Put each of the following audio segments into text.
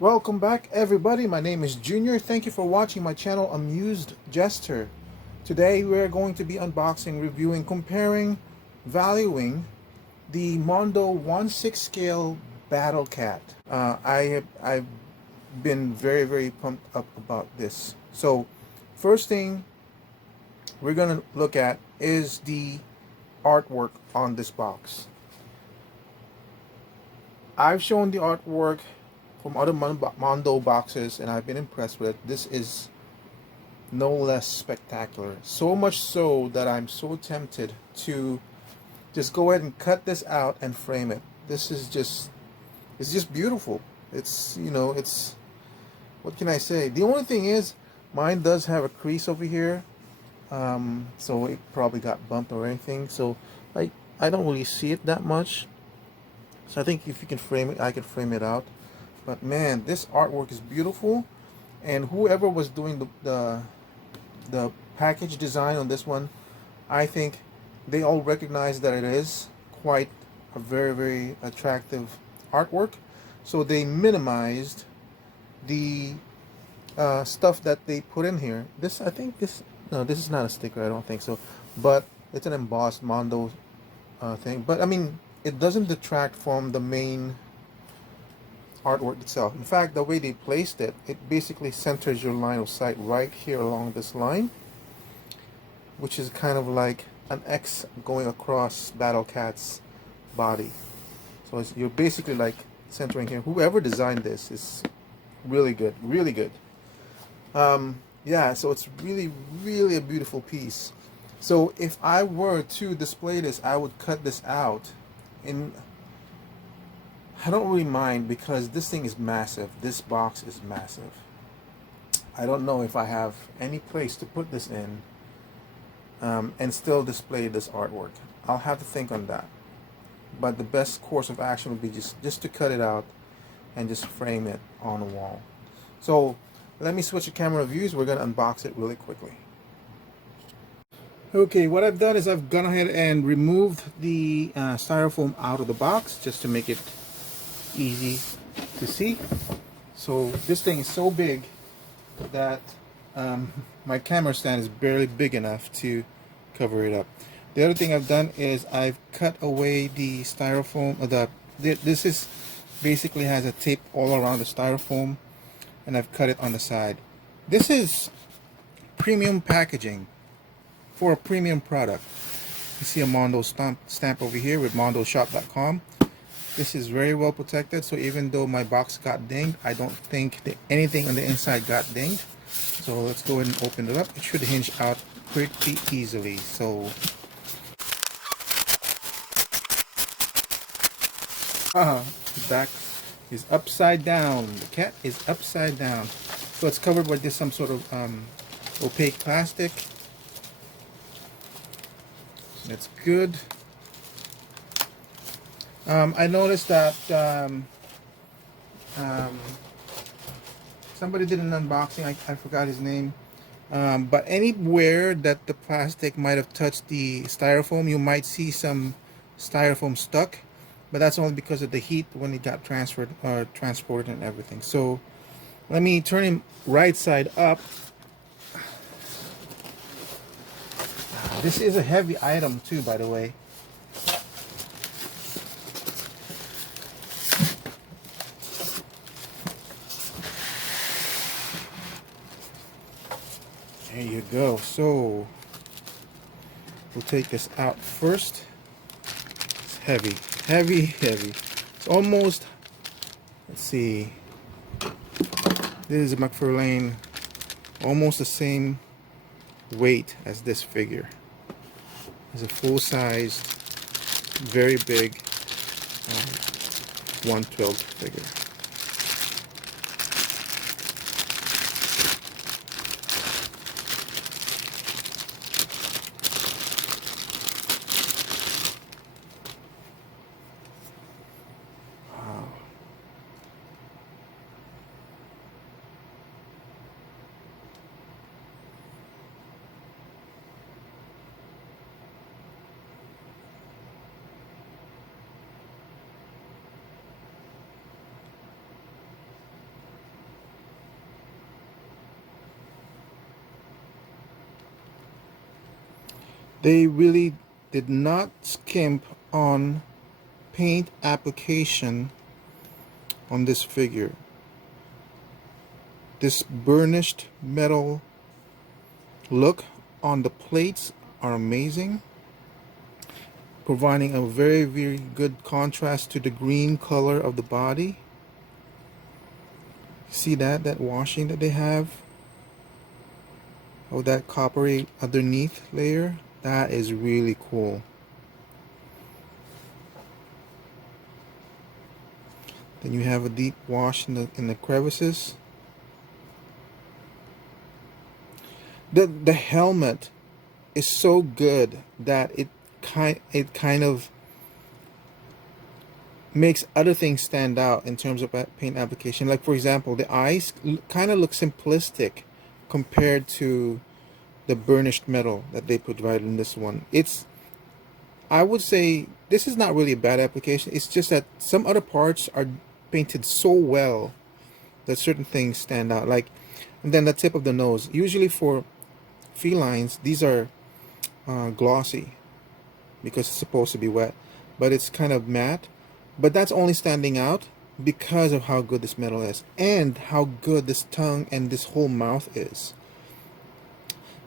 Welcome back everybody, my name is Junior. Thank you for watching my channel Amused Jester. Today we're going to be unboxing, reviewing, comparing, valuing the Mondo 1/6 scale Battlecat. I've been very pumped up about this. So first thing we're going to look at is the artwork on this box. I've shown the artwork from other Mondo boxes and I've been impressed with it. This is no less spectacular. So much so that I'm so tempted to just go ahead and cut this out and frame it. This is it's just beautiful. It's, you know, it's, what can I say? The only thing is mine does have a crease over here. So it probably got bumped or anything. So I don't really see it that much. So I think if you can frame it, I can frame it out. But man, this artwork is beautiful, and whoever was doing the package design on this one, I think they all recognize that it is quite a very attractive artwork. So they minimized the stuff that they put in here. This, I think this, no, this is not a sticker, I don't think so, but it's an embossed Mondo thing. But I mean, it doesn't detract from the main artwork itself. In fact, the way they placed it, it basically centers your line of sight right here along this line, which is kind of like an X going across Battlecat's body. So you're basically like centering here. Whoever designed this is really good, really good. Yeah, so it's really a beautiful piece. So if I were to display this, I would cut this out. I don't really mind because this thing is massive. This box is massive. I don't know if I have any place to put this in and still display this artwork. I'll have to think on that. But the best course of action would be just to cut it out and just frame it on the wall. So let me switch to camera views. We're going to unbox it really quickly. Okay, what I've done is I've gone ahead and removed the styrofoam out of the box just to make it easy to see. So this thing is so big that my camera stand is barely big enough to cover it up. The other thing I've done is I've cut away the styrofoam. This is basically has a tape all around the styrofoam, and I've cut it on the side. This is premium packaging for a premium product. You see a Mondo stamp over here with mondoshop.com. This is very well protected, so even though my box got dinged, I don't think that anything on the inside got dinged. So let's go ahead and open it up. It should hinge out pretty easily. So the back is upside down. The cat is upside down. So it's covered with this some sort of opaque plastic. That's good. I noticed that somebody did an unboxing. I forgot his name. But anywhere that the plastic might have touched the styrofoam, you might see some styrofoam stuck. But that's only because of the heat when it got transferred or transported and everything. So let me turn him right side up. This is a heavy item too, by the way. There you go. So we'll take this out first. It's heavy. It's almost, let's see, this is a McFarlane, almost the same weight as this figure. It's a full-sized, very big 1/12 figure. They really did not skimp on paint application on this figure. This burnished metal look on the plates are amazing, providing a very, very good contrast to the green color of the body. See that washing that they have? Oh, that coppery underneath layer? That is really cool. Then you have a deep wash in the crevices. The helmet is so good that it kind of makes other things stand out in terms of paint application. Like for example, the eyes kind of look simplistic compared to the burnished metal that they provided in this one. I would say this is not really a bad application. It's just that some other parts are painted so well that certain things stand out. Like, and then the tip of the nose. Usually for felines, these are glossy because it's supposed to be wet, but it's kind of matte. But that's only standing out because of how good this metal is and how good this tongue and this whole mouth is.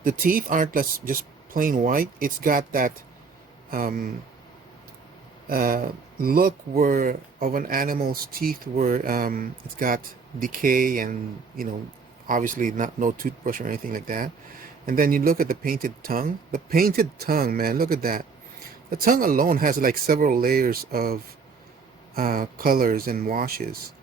The teeth aren't just plain white. It's got that look where of an animal's teeth where it's got decay and, you know, obviously no toothbrush or anything like that. And then you look at the painted tongue. The painted tongue, man, look at that. The tongue alone has like several layers of colors and washes.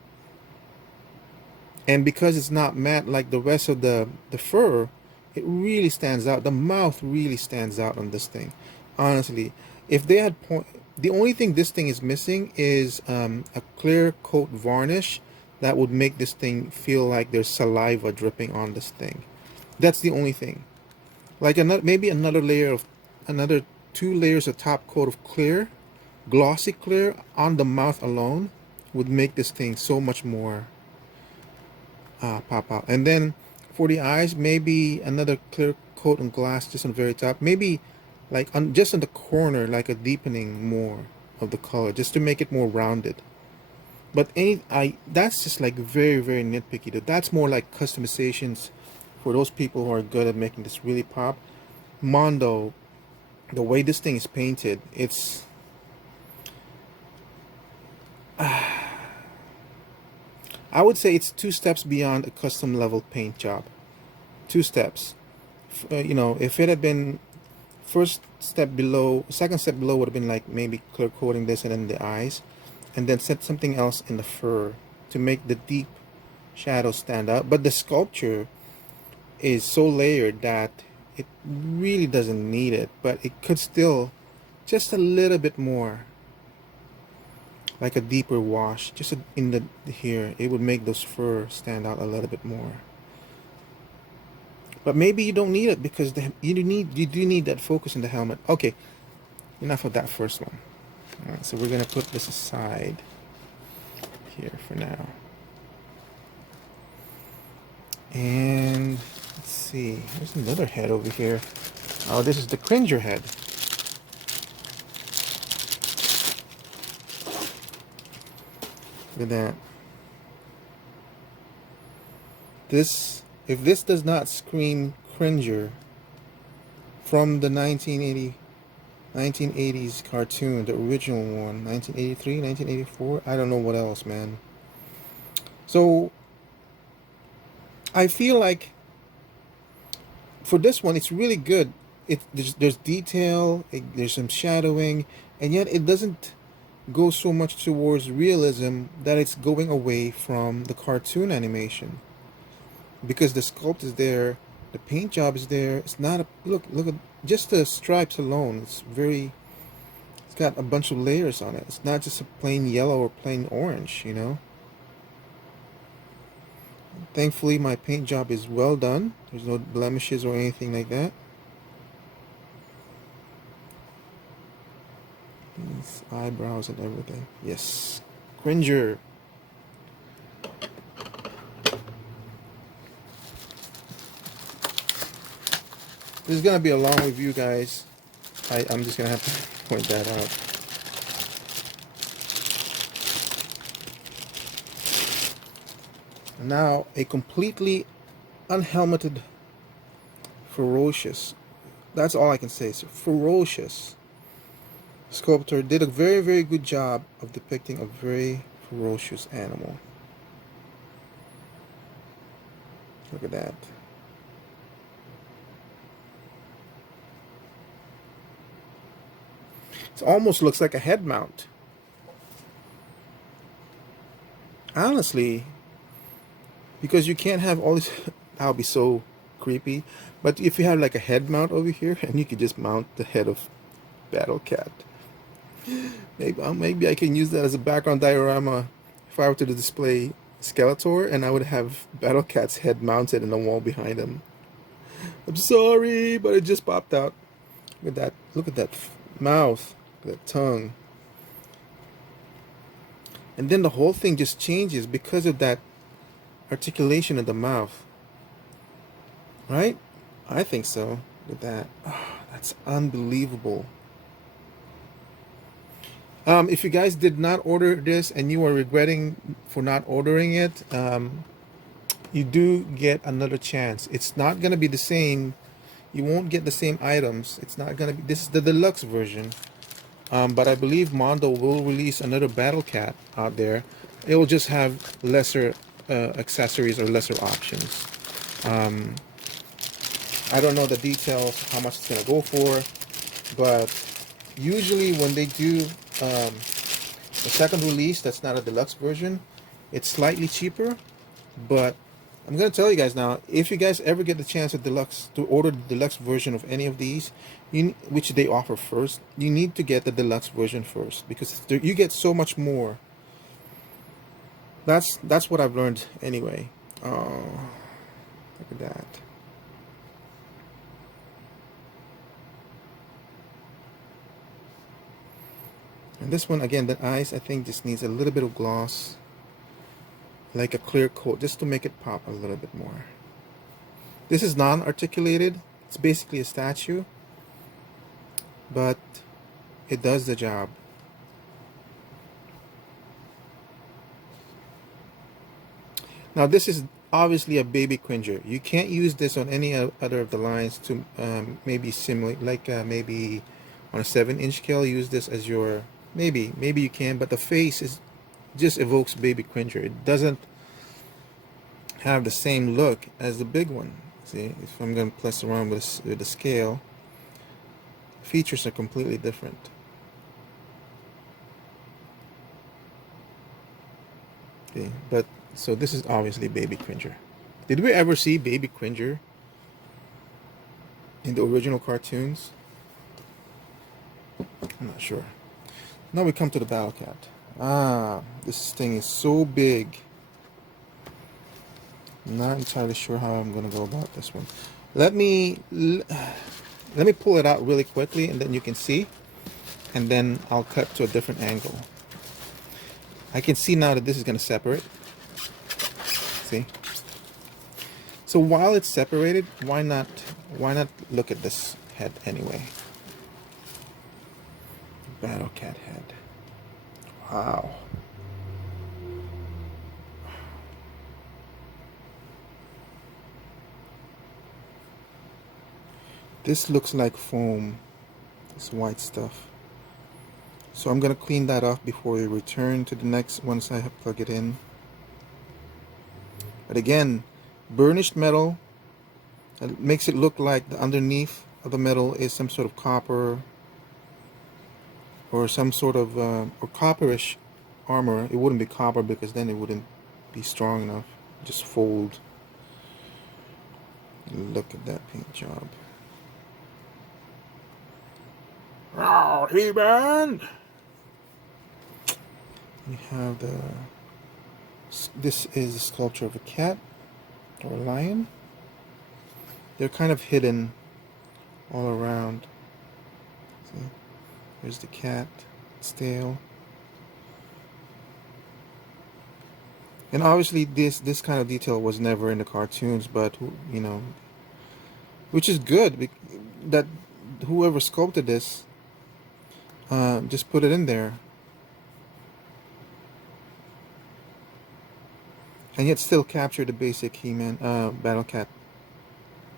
And because it's not matte like the rest of the fur, it really stands out. The mouth really stands out on this thing. Honestly, if they had the only thing this thing is missing is a clear coat varnish that would make this thing feel like there's saliva dripping on this thing. That's the only thing. Like maybe another 2 layers of top coat of clear, glossy clear on the mouth alone would make this thing so much more pop out. And then for the eyes, maybe another clear coat and glass just on the very top. Maybe like just on the corner, like a deepening more of the color, just to make it more rounded. But that's just like very, very nitpicky. That's more like customizations for those people who are good at making this really pop. Mondo, the way this thing is painted, it's I would say it's 2 steps beyond a custom level paint job. 2 steps. You know, if it had been second step below would have been like maybe clear coating this and then the eyes, and then set something else in the fur to make the deep shadows stand out. But the sculpture is so layered that it really doesn't need it, but it could still just a little bit more, like a deeper wash just in the here. It would make those fur stand out a little bit more. But maybe you don't need it because you do need that focus in the helmet. Okay, enough of that first one. All right, so we're gonna put this aside here for now. And let's see, there's another head over here. Oh, this is the Cringer head. Look at that. If this does not scream Cringer from the 1980s cartoon, the original one, 1983, 1984, I don't know what else, man. So I feel like for this one, it's really good. There's detail, there's some shadowing, and yet it doesn't go so much towards realism that it's going away from the cartoon animation. Because the sculpt is there, the paint job is there. It's not a look at just the stripes alone. It's got a bunch of layers on it. It's not just a plain yellow or plain orange, you know. Thankfully my paint job is well done. There's no blemishes or anything like that. These eyebrows and everything. Yes. Cringer. This is gonna be a long review, guys. I'm just gonna have to point that out. Now, a completely unhelmeted, ferocious, that's all I can say, is ferocious sculptor did a very, very good job of depicting a very ferocious animal. Look at that. It almost looks like a head mount. Honestly, because you can't have all this, that would be so creepy. But if you have like a head mount over here, and you could just mount the head of Battlecat. Maybe I can use that as a background diorama if I were to display Skeletor, and I would have Battlecat's head mounted in the wall behind him. I'm sorry, but it just popped out. Look at that. Look at that mouth. Look at that tongue. And then the whole thing just changes because of that articulation of the mouth. Right? I think so. Look at that. Oh, that's unbelievable. If you guys did not order this and you are regretting for not ordering it, you do get another chance. It's not going to be the same. You won't get the same items. It's not going to be. This is the deluxe version. But I believe Mondo will release another Battlecat out there. It will just have lesser accessories or lesser options. I don't know the details, how much it's going to go for. But usually when they do the second release, that's not a deluxe version, it's slightly cheaper. But I'm going to tell you guys now, if you guys ever get the chance to order the deluxe version of any of these, which they offer first, you need to get the deluxe version first, because you get so much more. That's what I've learned anyway. Oh, look at that. And this one, again, the eyes, I think, just needs a little bit of gloss, like a clear coat, just to make it pop a little bit more. This is non-articulated. It's basically a statue, but it does the job. Now, this is obviously a baby cringer. You can't use this on any other of the lines to maybe simulate, like maybe on a 7-inch scale, use this as your, maybe you can, but the face is just evokes baby cringer. It doesn't have the same look as the big one. See, if I'm going to play around with the scale, features are completely different. Okay, but so this is obviously baby cringer. Did we ever see baby cringer in the original cartoons? I'm not sure. Now we come to the Battlecat. This thing is so big. I'm not entirely sure how I'm gonna go about this one. Let me pull it out really quickly, and then you can see, and then I'll cut to a different angle. I can see now that this is gonna separate. See? So while it's separated, why not look at this head anyway? Battlecat head. Wow. This looks like foam, this white stuff. So I'm gonna clean that off before we return to the next once I have plug it in. But again, burnished metal. It makes it look like the underneath of the metal is some sort of copper or some sort of or copperish armor. It wouldn't be copper because then it wouldn't be strong enough. Just fold. Look at that paint job. Oh, He-Man! We have this is a sculpture of a cat or a lion. They're kind of hidden all around. See? There's the cat, its tail. And obviously this kind of detail was never in the cartoons, but you know, which is good that whoever sculpted this just put it in there, and yet still capture the basic He-Man Battlecat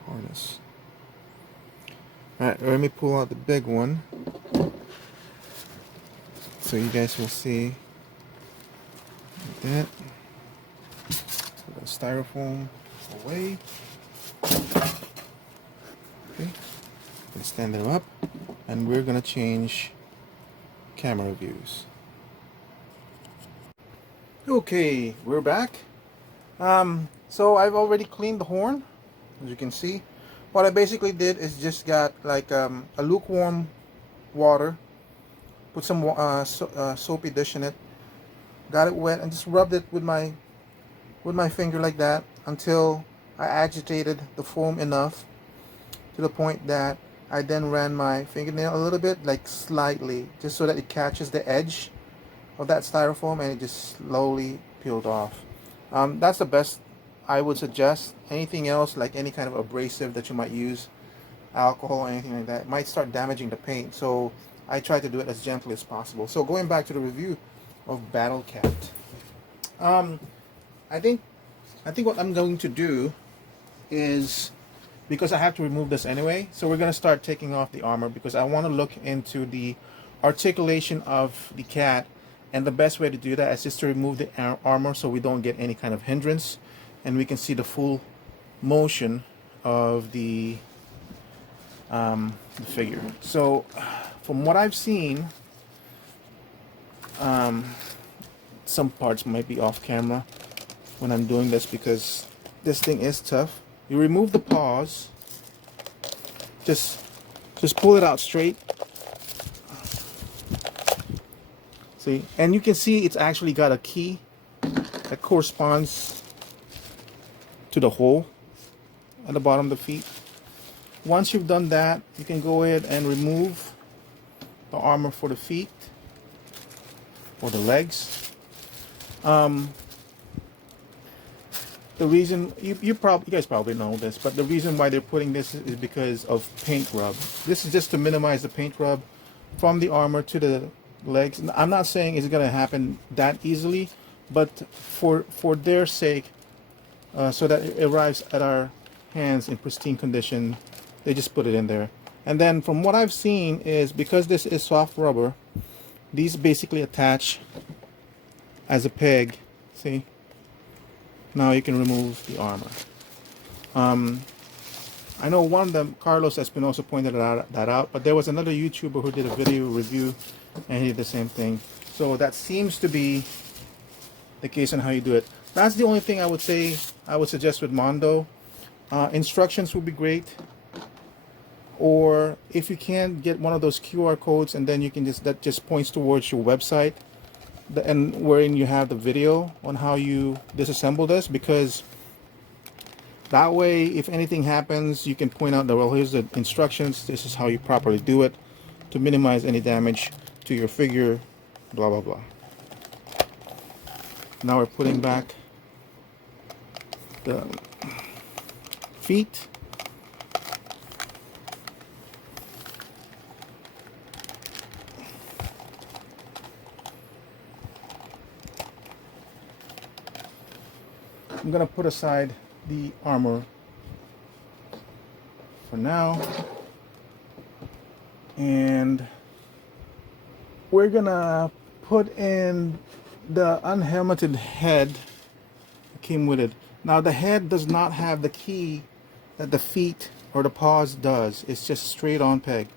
harness. Alright, let me pull out the big one so you guys will see. Like that. Put the styrofoam away. Okay. Let's stand them up, and we're gonna change camera views. Okay, we're back. So I've already cleaned the horn, as you can see. What I basically did is just got like a lukewarm water, put some soapy dish in it, got it wet, and just rubbed it with my finger like that until I agitated the foam enough to the point that I then ran my fingernail a little bit, like slightly, just so that it catches the edge of that styrofoam, and it just slowly peeled off. That's the best I would suggest. Anything else, like any kind of abrasive that you might use, alcohol or anything like that, might start damaging the paint. So I try to do it as gently as possible. So going back to the review of Battlecat, I think what I'm going to do is, because I have to remove this anyway, so we're going to start taking off the armor, because I want to look into the articulation of the cat, and the best way to do that is just to remove the armor so we don't get any kind of hindrance, and we can see the full motion of the figure. So from what I've seen, some parts might be off camera when I'm doing this, because this thing is tough. You remove the paws, just pull it out straight. See, and you can see it's actually got a key that corresponds to the hole at the bottom of the feet. Once you've done that, you can go ahead and remove the armor for the feet or the legs. The reason you guys probably know this, but the reason why they're putting this is because of paint rub. This is just to minimize the paint rub from the armor to the legs. I'm not saying it's going to happen that easily, but for their sake, so that it arrives at our hands in pristine condition, they just put it in there. And then from what I've seen is, because this is soft rubber, these basically attach as a peg. See? Now you can remove the armor. I know one of them, Carlos Espinosa, pointed that out, but there was another YouTuber who did a video review and he did the same thing. So that seems to be the case on how you do it. That's the only thing I would say I would suggest with Mondo. Instructions would be great, or if you can, get one of those QR codes, and then you can that just points towards your website, and wherein you have the video on how you disassemble this, because that way, if anything happens, you can point out that, well, here's the instructions, this is how you properly do it to minimize any damage to your figure, blah blah blah. Now we're putting back the feet. I'm gonna put aside the armor for now, and we're gonna put in the unhelmeted head that came with it. Now the head does not have the key that the feet or the paws does. It's just a straight on peg.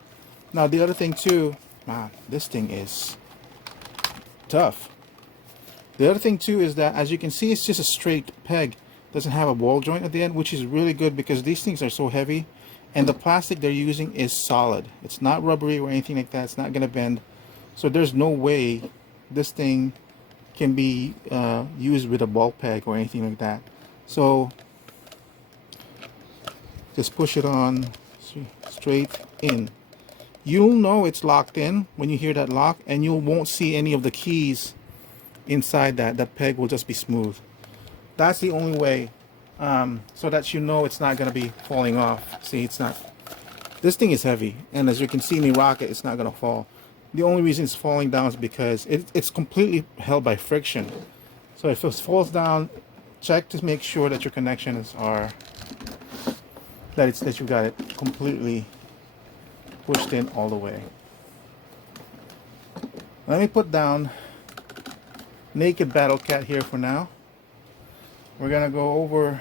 Now the other thing too, man, this thing is tough. The other thing too is that, as you can see, it's just a straight peg. Doesn't have a ball joint at the end, which is really good because these things are so heavy, and the plastic they're using is solid. It's not rubbery or anything like that. It's not gonna bend. So there's no way this thing can be used with a ball peg or anything like that. So just push it on straight in. You'll know it's locked in when you hear that lock, and you won't see any of the keys inside that. That peg will just be smooth. That's the only way, so that you know it's not going to be falling off. See, it's not. This thing is heavy, and as you can see me rock it, it's not gonna fall. The only reason it's falling down is because it's completely held by friction. So if it falls down, check to make sure that your connections are that you got it completely pushed in all the way. Let me put down naked Battlecat here for now. We're gonna go over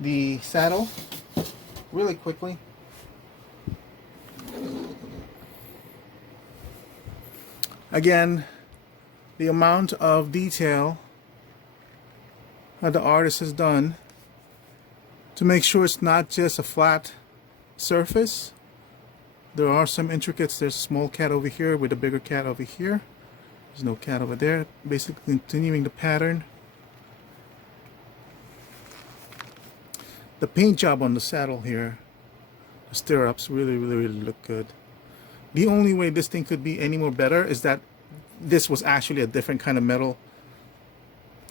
the saddle really quickly. Again, the amount of detail that the artist has done to make sure it's not just a flat surface. There are some intricates. There's a small cat over here with a bigger cat over here. There's no cat over there. Basically continuing the pattern. The paint job on the saddle here, the stirrups really look good. The only way this thing could be any more better is that this was actually a different kind of metal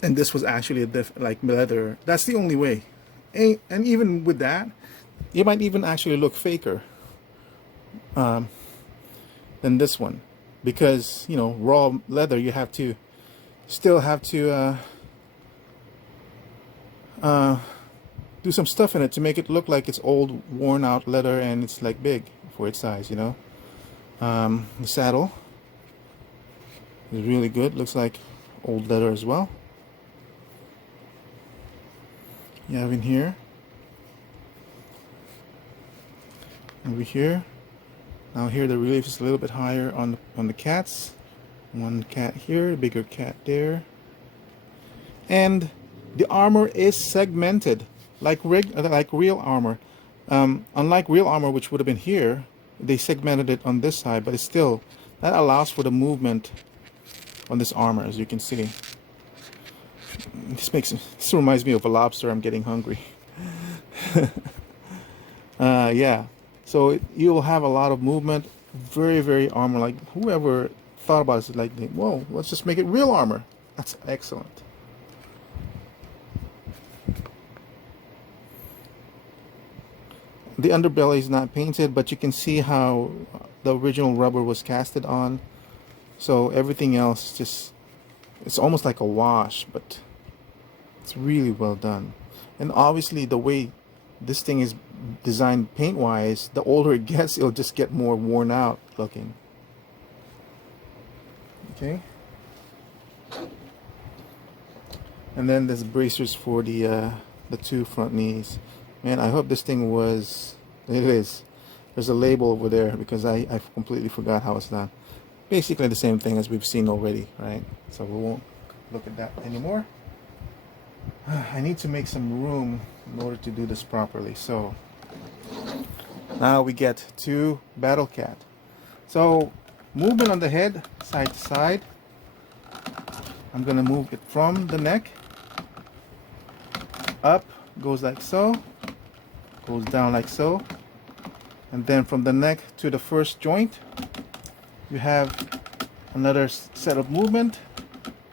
and this was actually a like leather. That's the only way. And even with that, it might even actually look faker than this one, because you know, raw leather, you have to still have to do some stuff in it to make it look like it's old, worn out leather, and it's like big for its size, you know. The saddle is really good. Looks like old leather as well. You have in here, over here. Now here the relief is a little bit higher on the cats. One cat here, bigger cat there, and the armor is segmented like real armor. Unlike real armor, which would have been here, they segmented it on this side, but it's still, that allows for the movement on this armor, as you can see. This reminds me of a lobster. I'm getting hungry. Yeah, so you'll have a lot of movement. Very armor like. Whoever thought about it, like, whoa, let's just make it real armor. That's excellent. The underbelly is not painted, but you can see how the original rubber was casted on. So everything else just, it's almost like a wash, but it's really well done. And obviously the way this thing is designed paint wise, the older it gets, it'll just get more worn out looking. Okay. And then there's bracers for the two front knees. Man, I hope this thing was, it is. There's a label over there because I completely forgot how it's done. Basically the same thing as we've seen already, right? So we won't look at that anymore. I need to make some room in order to do this properly. So now we get to Battlecat. So movement on the head, side to side. I'm gonna move it from the neck up, goes like so, goes down like so, and then from the neck to the first joint you have another set of movement.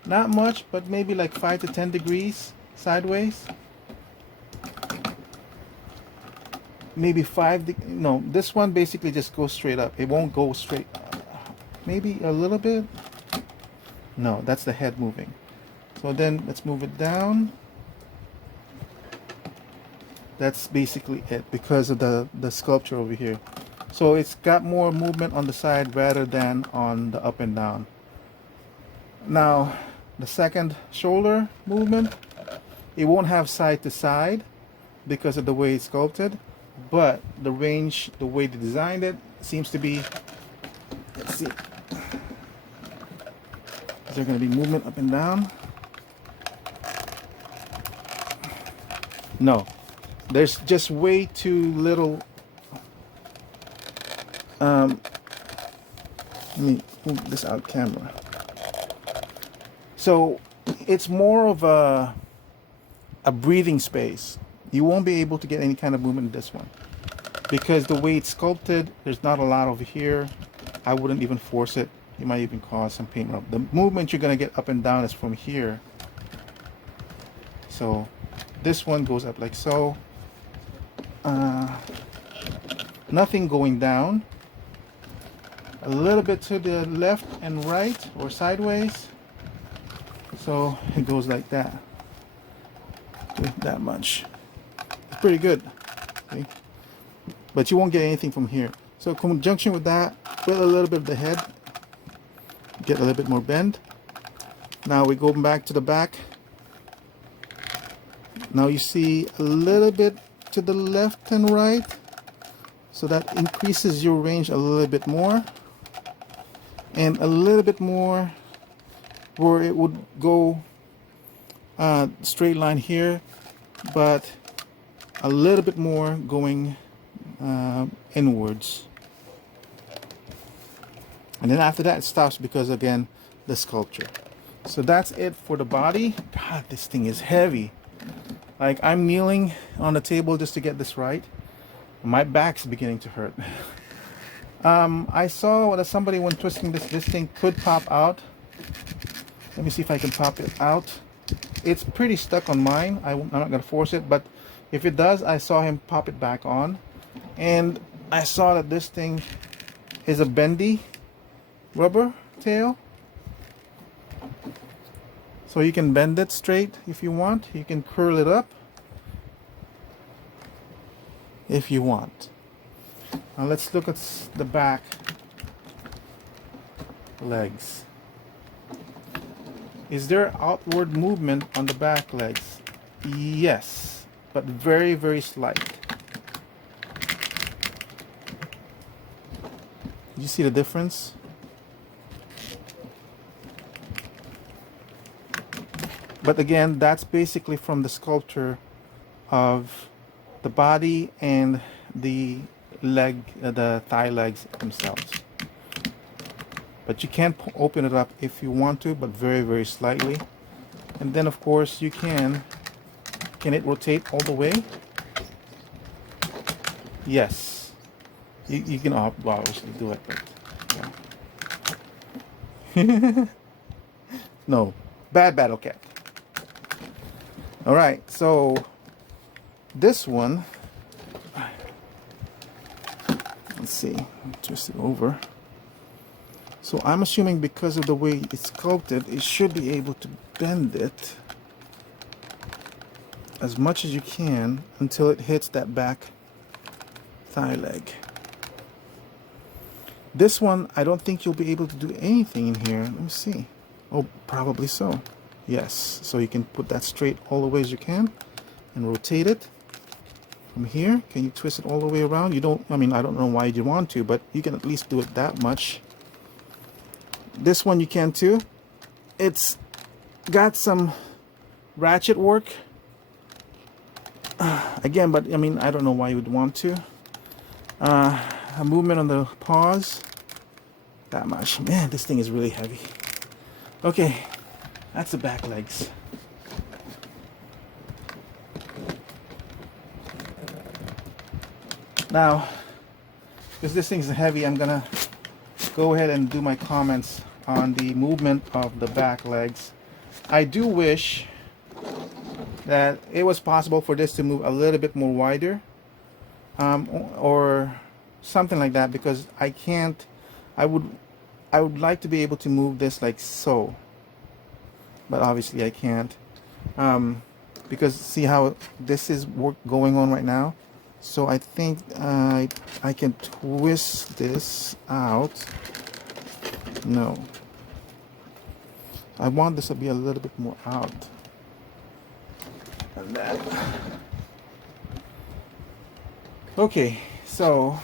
Not much, but maybe like 5 to 10 degrees sideways. Maybe no, this one basically just goes straight up. It won't go straight. Maybe a little bit. No, that's the head moving. So then let's move it down. That's basically it because of the sculpture over here. So it's got more movement on the side rather than on the up and down. Now the second shoulder movement, it won't have side to side because of the way it's sculpted, but the range, the way they designed it, seems to be, let's see, is there going to be movement up and down? No, there's just way too little. Let me move this out camera. So it's more of a breathing space. You won't be able to get any kind of movement in this one because the way it's sculpted, there's not a lot over here. I wouldn't even force it. You might even cause some paint rub. The movement you're gonna get up and down is from here. So this one goes up like so. nothing going down, a little bit to the left and right or sideways. So it goes like that, that much. It's pretty good. Okay? But you won't get anything from here. So in conjunction with that, with a little bit of the head, get a little bit more bend. Now we go back to the back. Now you see a little bit to the left and right, so that increases your range a little bit more, and a little bit more where it would go straight line here, but a little bit more going inwards. And then after that it stops because again the sculpture. So that's it for the body. God, this thing is heavy. Like, I'm kneeling on the table just to get this right. My back's beginning to hurt. I saw that somebody when twisting this thing could pop out. Let me see if I can pop it out. It's pretty stuck on mine. I'm not gonna force it, but if it does, I saw him pop it back on. And I saw that this thing is a bendy rubber tail. So you can bend it straight if you want. You can curl it up if you want. Now let's look at the back legs. Is there outward movement on the back legs? Yes, but very, very slight. Did you see the difference? But again, that's basically from the sculpture of the body and the leg, the thigh legs themselves. But you can open it up if you want to, but very, very slightly. And then of course you can it rotate all the way? Yes. You can obviously do it, but yeah. No, bad Battlecat. All right, so this one, let's see, twist it over. So I'm assuming because of the way it's sculpted, it should be able to bend it as much as you can until it hits that back thigh leg. This one, I don't think you'll be able to do anything in here. Let me see. Oh, probably so. Yes, so you can put that straight all the way as you can and rotate it from here. Can you twist it all the way around? You don't, I mean, I don't know why you want to, but you can at least do it that much. This one you can too. It's got some ratchet work. Again, but I mean, I don't know why you would want to. A movement on the paws. That much. Man, this thing is really heavy. Okay. That's the back legs. Now, because this thing's heavy, I'm gonna go ahead and do my comments on the movement of the back legs. I do wish that it was possible for this to move a little bit more wider, or something like that, because I can't. I would like to be able to move this like so. But obviously I can't, because see how this is going on right now. So I think I can twist this out. No, I want this to be a little bit more out than that. Okay, so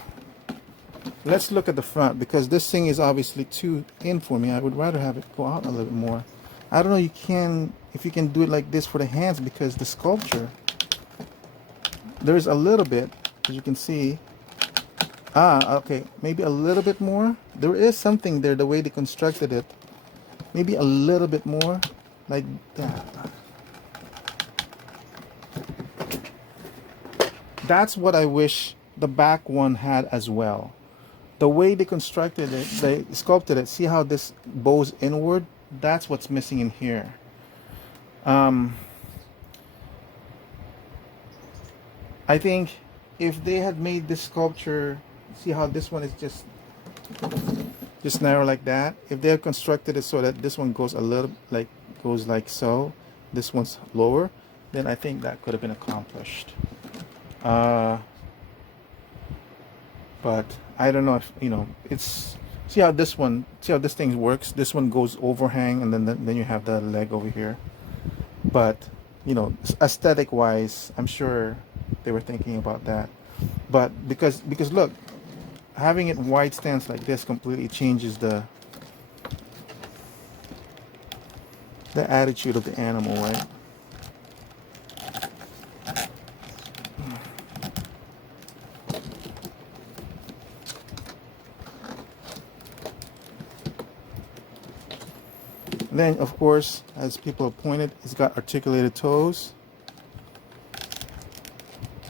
let's look at the front, because this thing is obviously too in for me. I would rather have it go out a little bit more. I don't know, if you can do it like this for the hands, because the sculpture, there's a little bit, as you can see. Okay, maybe a little bit more. There is something there, the way they constructed it. Maybe a little bit more, like that. That's what I wish the back one had as well. The way they constructed it, they sculpted it, see how this bows inward? That's what's missing in here. I think if they had made this sculpture See how this one is just narrow like that? If they're constructed it so that this one goes a little like goes like so, this one's lower, then I think that could have been accomplished. But I don't know if, you know, it's, see how this one, see how this thing works? This one goes overhang, and then you have the leg over here. But, you know, aesthetic wise, I'm sure they were thinking about that. But because look, having it wide stance like this completely changes the attitude of the animal, right? And then, of course, as people have pointed, it's got articulated toes.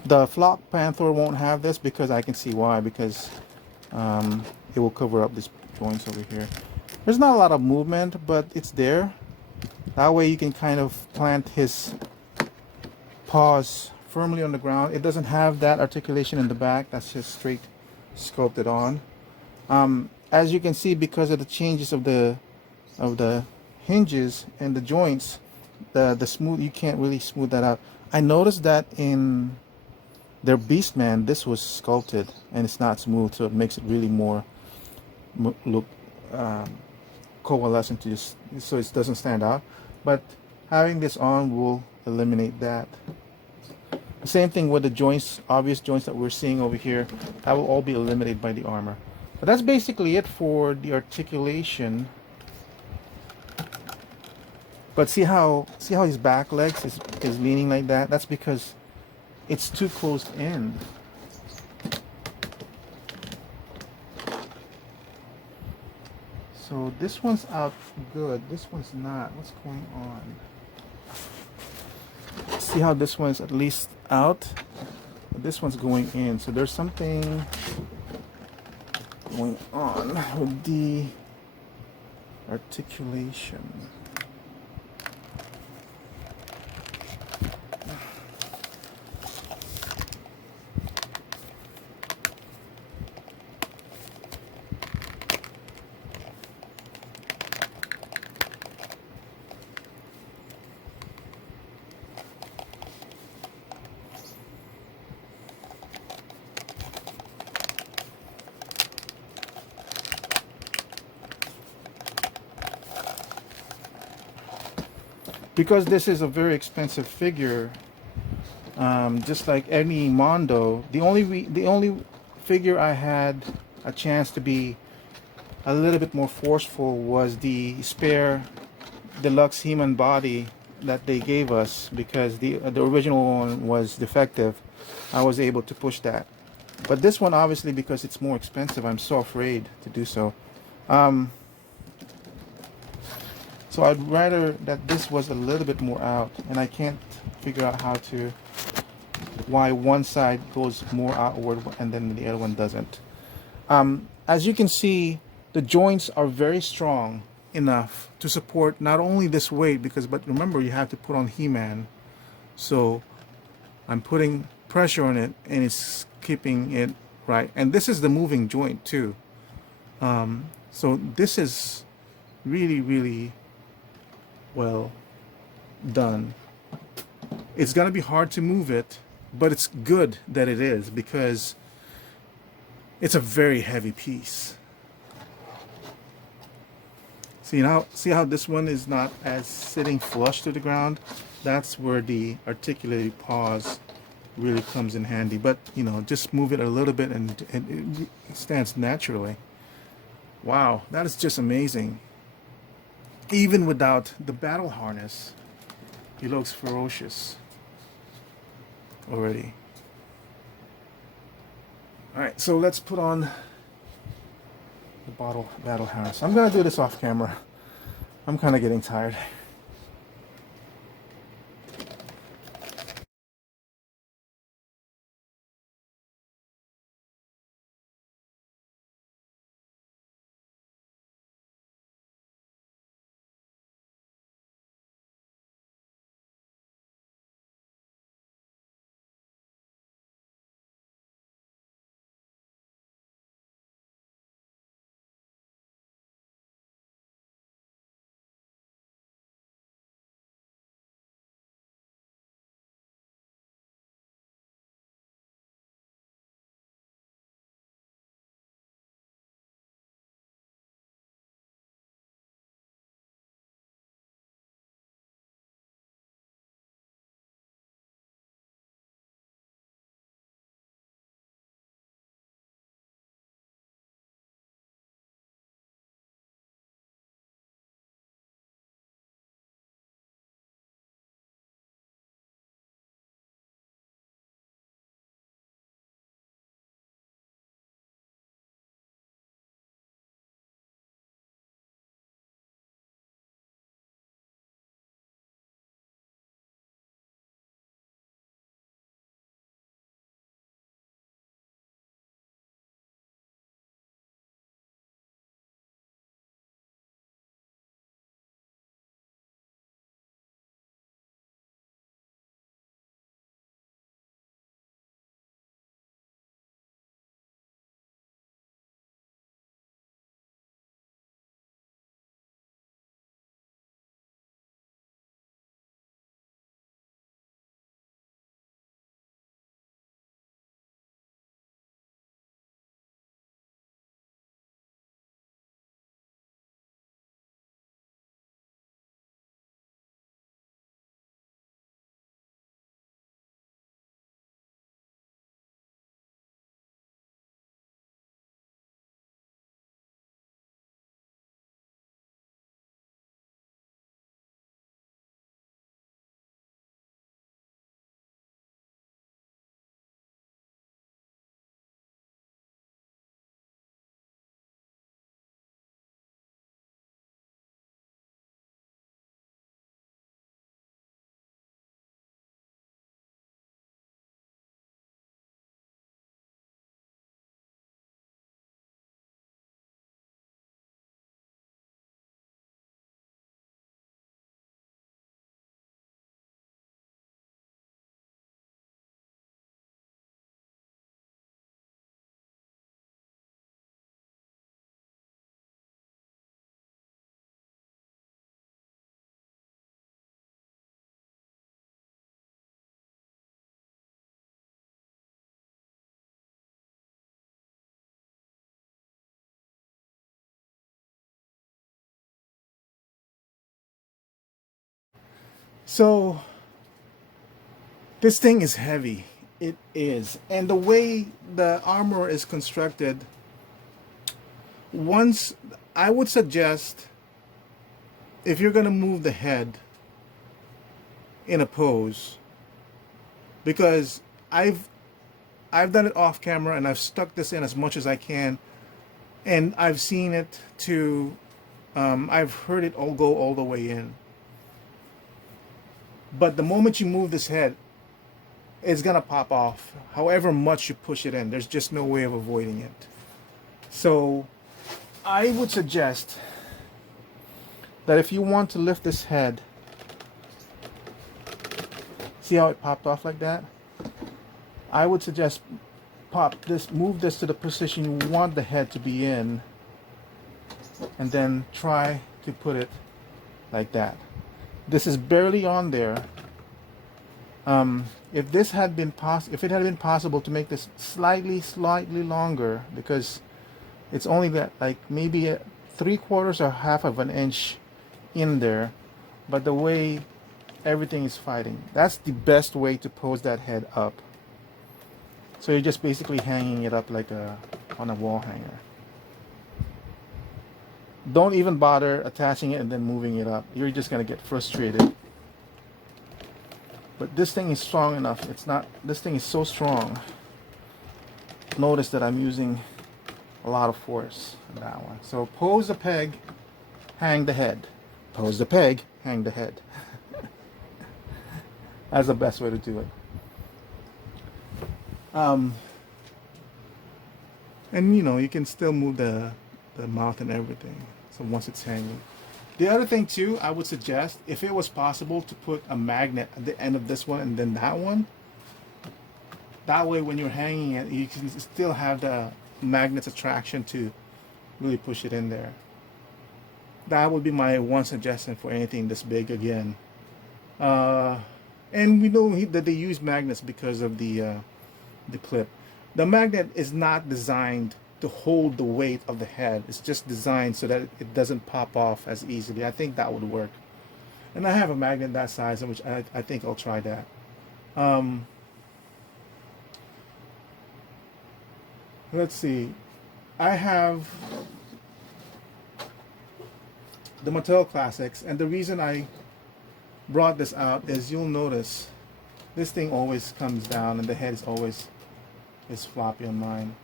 The flock panther won't have this because I can see why, because it will cover up these joints over here. There's not a lot of movement, but it's there. That way you can kind of plant his paws firmly on the ground. It doesn't have that articulation in the back. That's just straight sculpted on. As you can see, because of the changes of the hinges and the joints, the smooth, you can't really smooth that out. I noticed that in their Beastman, this was sculpted and it's not smooth, so it makes it really more look coalescent to just, so it doesn't stand out. But having this on will eliminate that. The same thing with the joints, obvious joints that we're seeing over here, that will all be eliminated by the armor. But that's basically it for the articulation. But see how his back legs is leaning like that? That's because it's too closed in. So this one's out good. This one's not. What's going on? See how this one's at least out? This one's going in. So there's something going on with the articulation. Because this is a very expensive figure, just like any Mondo, the only figure I had a chance to be a little bit more forceful was the spare deluxe He-Man body that they gave us, because the original one was defective. I was able to push that, but this one, obviously, because it's more expensive, I'm so afraid to do so. So I'd rather that this was a little bit more out, and I can't figure out why one side goes more outward and then the other one doesn't. As you can see, the joints are very strong enough to support not only this weight, but remember, you have to put on He-Man. So I'm putting pressure on it and it's keeping it right. And this is the moving joint too. So this is really, really well done. It's gonna be hard to move it, but it's good that it is, because it's a very heavy piece. See how this one is not as sitting flush to the ground? That's where the articulated paws really comes in handy. But you know, just move it a little bit and it stands naturally. Wow, that is just amazing. Even without the battle harness, he looks ferocious already. Alright, so let's put on the battle harness. I'm gonna do this off camera. I'm kind of getting tired. So this thing is heavy. It is. And the way the armor is constructed, once I would suggest, if you're going to move the head in a pose, because I've done it off camera and I've stuck this in as much as I can, and I've seen it to I've heard it all go all the way in. But the moment you move this head, it's gonna pop off. However much you push it in, there's just no way of avoiding it. So I would suggest that if you want to lift this head, see how it popped off like that? I would suggest move this to the position you want the head to be in, and then try to put it like that. This is barely on there. If it had been possible to make this slightly longer, because it's only that like maybe 3/4 or half of an inch in there, but the way everything is fighting, that's the best way to pose that head up. So you're just basically hanging it up like on a wall hanger. Don't even bother attaching it and then moving it up. You're just gonna get frustrated. But this thing is strong enough. This thing is so strong. Notice that I'm using a lot of force on that one. So pose the peg, hang the head. Pose the peg, hang the head. That's the best way to do it. And you can still move the mouth and everything. So once it's hanging. The other thing too, I would suggest, if it was possible, to put a magnet at the end of this one and then that one. That way when you're hanging it, you can still have the magnet's attraction to really push it in there. That would be my one suggestion for anything this big again. And we know that they use magnets because of the clip. The magnet is not designed to hold the weight of the head. It's just designed so that it doesn't pop off as easily. I think that would work. And I have a magnet that size, which I think I'll try that. Let's see. I have the Mattel Classics, and the reason I brought this out is you'll notice this thing always comes down and the head is always floppy on mine.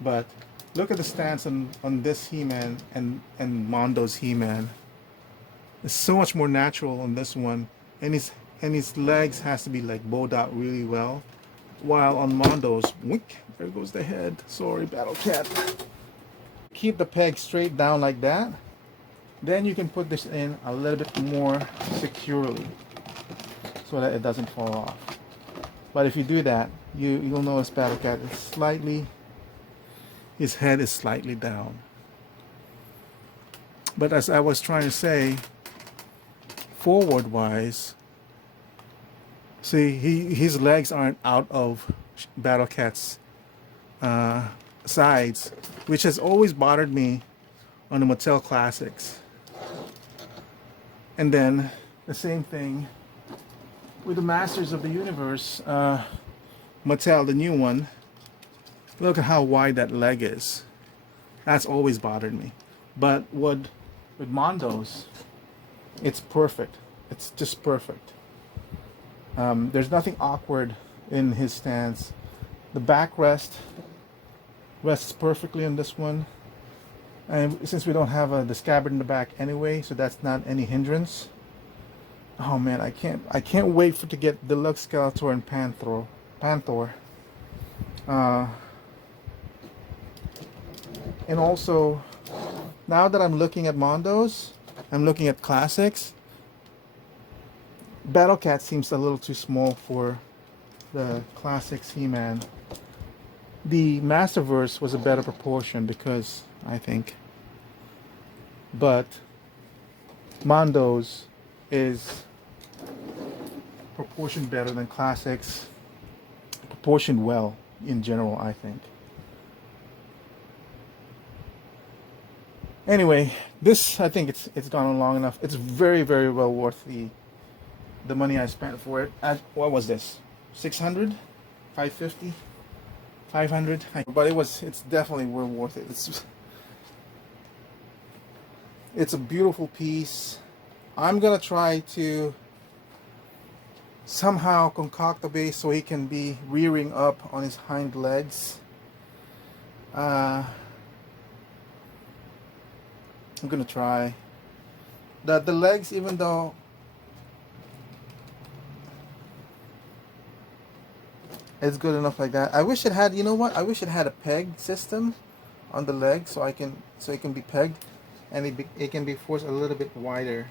But look at the stance on this He-Man and Mondo's He-Man. It's so much more natural on this one, and his legs has to be like bowed out really well, while on Mondo's, wink, there goes the head. Sorry, Battlecat. Keep the peg straight down like that. Then you can put this in a little bit more securely so that it doesn't fall off. But if you do that, you'll notice Battlecat is slightly, his head is slightly down. But as I was trying to say, forward wise, see, his legs aren't out of Battlecat's sides, which has always bothered me on the Mattel Classics. And then the same thing with the Masters of the Universe, Mattel, the new one. Look at how wide that leg is. That's always bothered me. But with Mondo's, it's perfect. It's just perfect. There's nothing awkward in his stance. The backrest rests perfectly on this one. And since we don't have the scabbard in the back anyway, so that's not any hindrance. Oh man, I can't wait to get Deluxe Skeletor and Panther. And also, now that I'm looking at Mondo's, I'm looking at Classics. Battlecat seems a little too small for the Classics He-Man. The Masterverse was a better proportion because, I think. But Mondo's is proportioned better than Classics. Proportioned well in general, I think. Anyway, this, I think it's gone on long enough. It's very, very well worth the money I spent for it. What was this? 600, 550, 500. But it's definitely well worth it. It's a beautiful piece. I'm gonna try to somehow concoct a base so he can be rearing up on his hind legs. I'm gonna try the legs, even though it's good enough like that. I wish it had, you know what? I wish it had a peg system on the leg so it can be pegged, and it can be forced a little bit wider.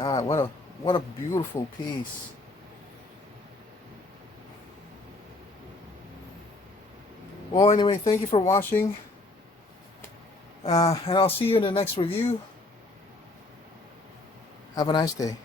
Ah, what a beautiful piece. Well, anyway, thank you for watching, and I'll see you in the next review. Have a nice day.